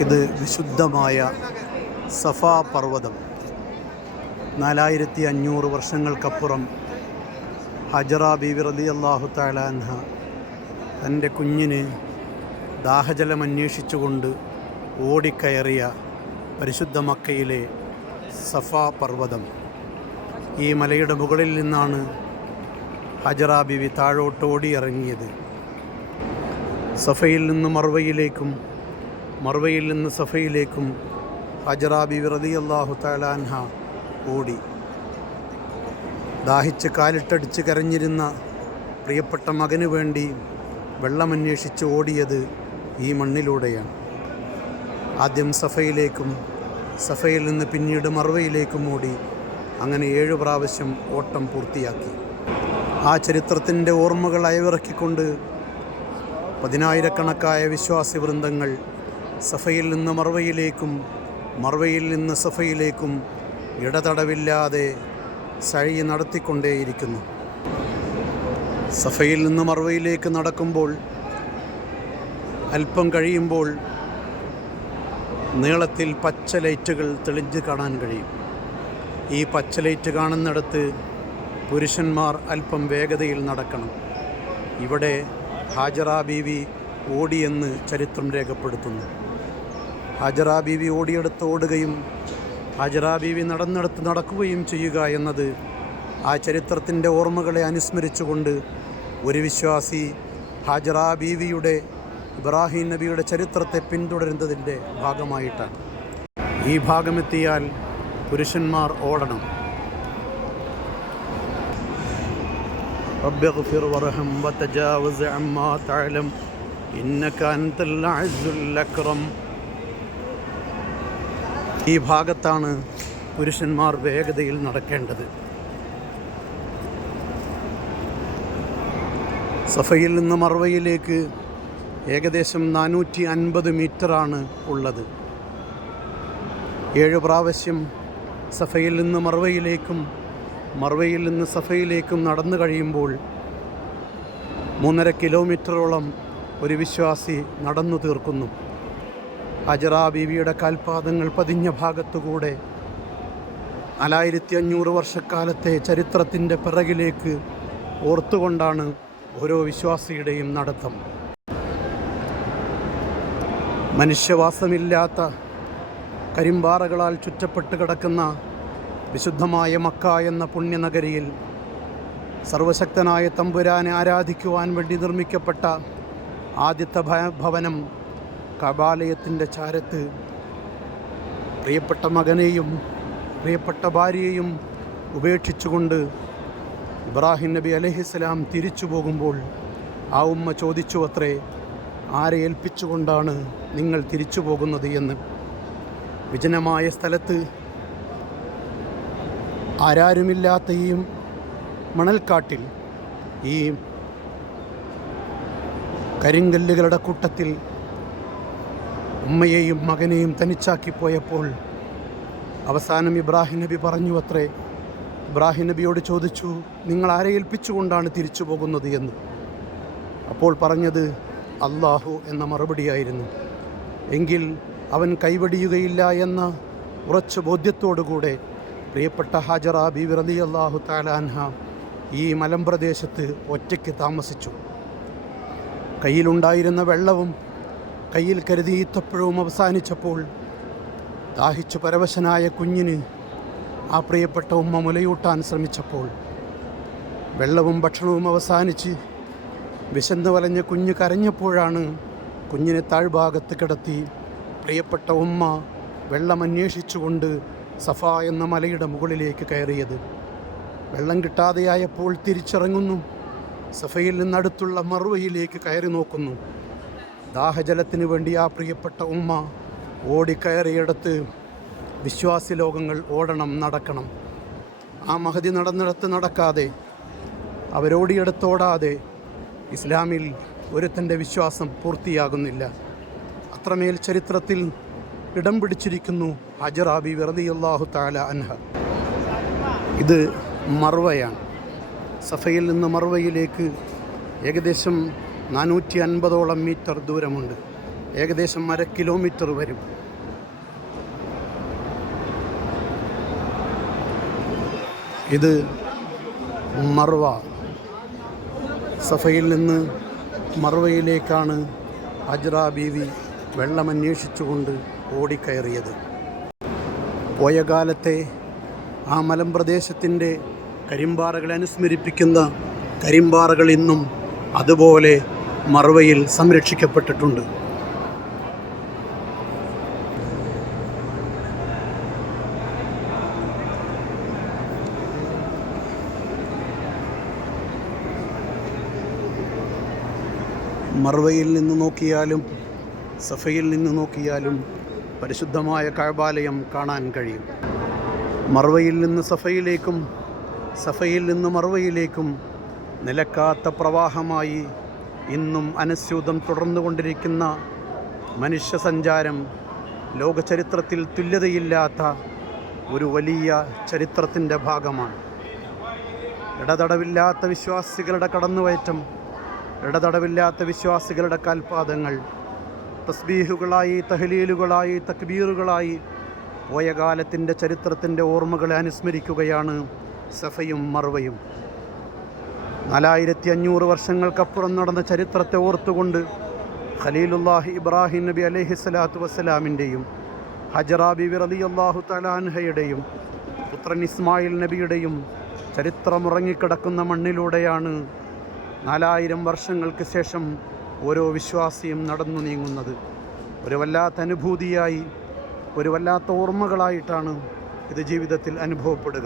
ഇത് വിശുദ്ധമായ സഫാ പർവ്വതം. 4500 വർഷങ്ങൾക്കപ്പുറം ഹജറ ബീവി റളിയല്ലാഹു തആല അൻഹ തൻ്റെ കുഞ്ഞിന് ദാഹജലം അന്വേഷിച്ചുകൊണ്ട് ഓടിക്കയറിയ പരിശുദ്ധ മക്കയിലെ സഫാ പർവ്വതം. ഈ മലയുടെ മുകളിൽ നിന്നാണ് ഹജറ ബീവി താഴോട്ട് ഓടിയിറങ്ങിയത്. സഫയിൽ നിന്ന് മർവയിലേക്കും മർവയിൽ നിന്ന് സഫയിലേക്കും ഹജറ ബീവി റളിയല്ലാഹു തആല അൻഹ ഓടി. ദാഹിച്ച് കാലിട്ടടിച്ച് കരഞ്ഞിരുന്ന പ്രിയപ്പെട്ട മകന് വേണ്ടി വെള്ളമന്വേഷിച്ച് ഓടിയത് ഈ മണ്ണിലൂടെയാണ്. ആദ്യം സഫയിലേക്കും സഫയിൽ നിന്ന് പിന്നീട് മർവയിലേക്കും ഓടി. അങ്ങനെ 7 പ്രാവശ്യം ഓട്ടം പൂർത്തിയാക്കി. ആ ചരിത്രത്തിൻ്റെ ഓർമ്മകൾ അയവിറക്കിക്കൊണ്ട് പതിനായിരക്കണക്കായ വിശ്വാസി വൃന്ദങ്ങൾ സഫയിൽ നിന്ന് മർവയിലേക്കും മർവയിൽ നിന്ന് സഫയിലേക്കും ഇടതടവില്ലാതെ സഴി നടത്തിക്കൊണ്ടേയിരിക്കുന്നു. സഫയിൽ നിന്ന് മർവയിലേക്ക് നടക്കുമ്പോൾ അല്പം കഴിയുമ്പോൾ നീളത്തിൽ പച്ച ലൈറ്റുകൾ തെളിഞ്ഞ് കാണാൻ കഴിയും. ഈ പച്ച ലൈറ്റ് കാണുന്നിടത്ത് പുരുഷന്മാർ അല്പം വേഗതയിൽ നടക്കണം. ഇവിടെ ഹാജറ ബീവി ഓടിയെന്ന് ചരിത്രം രേഖപ്പെടുത്തുന്നു. ഹാജറ ബീവി ഓടിയെടുത്ത് ഓടുകയും ഹാജറ ബീവി നടന്നെടുത്ത് നടക്കുകയും ചെയ്യുക എന്നത് ആ ചരിത്രത്തിൻ്റെ ഓർമ്മകളെ അനുസ്മരിച്ചുകൊണ്ട് ഒരു വിശ്വാസി ഹാജറ ബീവിയുടെ ഇബ്രാഹിം നബിയുടെ ചരിത്രത്തെ പിന്തുടരുന്നതിൻ്റെ ഭാഗമായിട്ടാണ്. ഈ ഭാഗമെത്തിയാൽ പുരുഷന്മാർ ഓടണം. റബ്ബിഗ്ഫിർ വർഹം വതജാവസ് അമ്മാ തഅലം ഇന്നക അൻതൽ അസ്സുൽ അക്രം. ഈ ഭാഗത്താണ് പുരുഷന്മാർ വേഗതയിൽ നടക്കേണ്ടത്. സഫയിൽ നിന്ന് മർവയിലേക്ക് ഏകദേശം 450 മീറ്ററാണ് ഉള്ളത്. 7 പ്രാവശ്യം സഫയിൽ നിന്ന് മർവയിലേക്കും മർവയിൽ നിന്ന് സഫയിലേക്കും നടന്നു കഴിയുമ്പോൾ 3.5 കിലോമീറ്ററോളം ഒരു വിശ്വാസി നടന്നു തീർക്കുന്നു. ഹജറ ബീവിയുടെ കാൽപാദങ്ങൾ പതിഞ്ഞ ഭാഗത്തുകൂടെ 4500 വർഷക്കാലത്തെ ചരിത്രത്തിൻ്റെ പിറകിലേക്ക് ഓർത്തുകൊണ്ടാണ് ഓരോ വിശ്വാസിയുടെയും നടത്തം. മനുഷ്യവാസമില്ലാത്ത കരിമ്പാറകളാൽ ചുറ്റപ്പെട്ട് കിടക്കുന്ന വിശുദ്ധമായ മക്ക എന്ന പുണ്യനഗരിയിൽ സർവശക്തനായ തമ്പുരാനെ ആരാധിക്കുവാൻ വേണ്ടി നിർമ്മിക്കപ്പെട്ട ആദ്യത്തെ ഭവനം കബാലയത്തിൻ്റെ ചാരത്ത് പ്രിയപ്പെട്ട മകനെയും പ്രിയപ്പെട്ട ഭാര്യയെയും ഉപേക്ഷിച്ചുകൊണ്ട് ഇബ്രാഹിം നബി അലൈഹിസ്സലാം തിരിച്ചു പോകുമ്പോൾ ആ ഉമ്മ ചോദിച്ചു അത്രേ, ആരെ ഏൽപ്പിച്ചുകൊണ്ടാണ് നിങ്ങൾ തിരിച്ചു പോകുന്നത് എന്ന്. വിജനമായ സ്ഥലത്ത് ആരാരുമില്ലാത്ത ഈ മണൽക്കാട്ടിൽ ഈ കരിങ്കല്ലുകളുടെ കൂട്ടത്തിൽ ഉമ്മയെയും മകനെയും തനിച്ചാക്കിപ്പോയപ്പോൾ അവസാനം ഇബ്രാഹിം നബി പറഞ്ഞു അത്രേ, ഇബ്രാഹിം നബിയോട് ചോദിച്ചു, നിങ്ങൾ ആരെ ഏൽപ്പിച്ചുകൊണ്ടാണ് തിരിച്ചു പോകുന്നത് എന്ന്. അപ്പോൾ പറഞ്ഞത് അല്ലാഹു എന്ന മറുപടിയായിരുന്നു. എങ്കിൽ അവൻ കൈവടിയുകയില്ല എന്ന ഉറച്ച ബോധ്യത്തോടുകൂടെ പ്രിയപ്പെട്ട ഹാജറ ബീവി റളിയല്ലാഹു തആല അൻഹ ഈ മലമ്പ്രദേശത്ത് ഒറ്റയ്ക്ക് താമസിച്ചു. കയ്യിലുണ്ടായിരുന്ന വെള്ളവും കയ്യിൽ കരുതി ഈത്തപ്പഴവും അവസാനിച്ചപ്പോൾ ദാഹിച്ചു പരവശനായ കുഞ്ഞിന് ആ പ്രിയപ്പെട്ട ഉമ്മ മുലയൂട്ടാൻ ശ്രമിച്ചപ്പോൾ വെള്ളവും ഭക്ഷണവും അവസാനിച്ച് വിശന്ന് വലഞ്ഞ കുഞ്ഞ് കരഞ്ഞപ്പോഴാണ് കുഞ്ഞിനെ താഴ്ഭാഗത്ത് കിടത്തി പ്രിയപ്പെട്ട ഉമ്മ വെള്ളമന്വേഷിച്ചുകൊണ്ട് സഫ എന്ന മലയുടെ മുകളിലേക്ക് കയറിയത്. വെള്ളം കിട്ടാതെയായപ്പോൾ തിരിച്ചിറങ്ങുന്നു. സഫയിൽ നിന്നടുത്തുള്ള മർവയിലേക്ക് കയറി നോക്കുന്നു. ദാഹജലത്തിന് വേണ്ടി ആ പ്രിയപ്പെട്ട ഉമ്മ ഓടിക്കയറിയിടത്ത് വിശ്വാസി ലോകങ്ങൾ ഓടണം, നടക്കണം. ആ മഹദി നടന്നിടത്ത് നടക്കാതെ, അവരോടിയെടുത്തോടാതെ ഇസ്ലാമിൽ ഒരുത്തൻ്റെ വിശ്വാസം പൂർത്തിയാകുന്നില്ല. അത്രമേൽ ചരിത്രത്തിൽ ഇടം പിടിച്ചിരിക്കുന്നു ഹജറ ബീവി റളിയല്ലാഹു തആല അൻഹ. ഇത് മർവയാണ്. സഫയിൽ നിന്ന് മർവയിലേക്ക് ഏകദേശം 450ഓളം മീറ്റർ ദൂരമുണ്ട്. ഏകദേശം 1/2 കിലോമീറ്റർ വരും. ഇത് മർവ. സഫയിൽ നിന്ന് മർവയിലേക്കാണ് ഹജ്റ ബീവി വെള്ളമന്വേഷിച്ചുകൊണ്ട് ഓടിക്കയറിയത്. പോയ കാലത്തെ ആ മലമ്പ്രദേശത്തിൻ്റെ കരിമ്പാറകളെ അനുസ്മരിപ്പിക്കുന്ന കരിമ്പാറകൾ ഇന്നും അതുപോലെ മർവയിൽ സംരക്ഷിക്കപ്പെട്ടിട്ടുണ്ട്. മർവയിൽ നിന്ന് നോക്കിയാലും സഫയിൽ നിന്ന് നോക്കിയാലും പരിശുദ്ധമായ കഅബാലയം കാണാൻ കഴിയും. മർവയിൽ നിന്ന് സഫയിലേക്കും സഫയിൽ നിന്ന് മർവയിലേക്കും നിലക്കാത്ത പ്രവാഹമായി ഇന്നും അനസ്യൂതം തുടർന്നുകൊണ്ടിരിക്കുന്ന മനുഷ്യ സഞ്ചാരം ലോക ചരിത്രത്തിൽ തുല്യതയില്ലാത്ത ഒരു വലിയ ചരിത്രത്തിൻ്റെ ഭാഗമാണ്. ഇടതടവില്ലാത്ത വിശ്വാസികളുടെ കടന്നുകയറ്റം, ഇടതടവില്ലാത്ത വിശ്വാസികളുടെ കാൽപാദങ്ങൾ തസ്ബീഹുകളായി, തഹ്ലീലുകളായി, തക്ബീറുകളായി പോയ കാലത്തിൻ്റെ ചരിത്രത്തിൻ്റെ ഓർമ്മകളെ അനുസ്മരിക്കുകയാണ് സഫയും മർവയും. 4500 വർഷങ്ങൾക്കപ്പുറം നടന്ന ചരിത്രത്തെ ഓർത്തുകൊണ്ട് ഖലീലുല്ലാഹി ഇബ്രാഹിം നബി അലൈഹിസ്സലാത്തു വസ്സലാമിൻ്റെയും ഹജറ ബീവി റളിയല്ലാഹു തആല അൻഹയുടെയും പുത്രൻ ഇസ്മായിൽ നബിയുടെയും ചരിത്രമുറങ്ങിക്കിടക്കുന്ന മണ്ണിലൂടെയാണ് 4000 വർഷങ്ങൾക്ക് ശേഷം ഓരോ വിശ്വാസിയും നടന്നു നീങ്ങുന്നത്. ഒരു വല്ലാത്ത അനുഭൂതിയായി, ഒരു വല്ലാത്ത ഓർമ്മകളായിട്ടാണ് ഇത് ജീവിതത്തിൽ അനുഭവപ്പെടുക.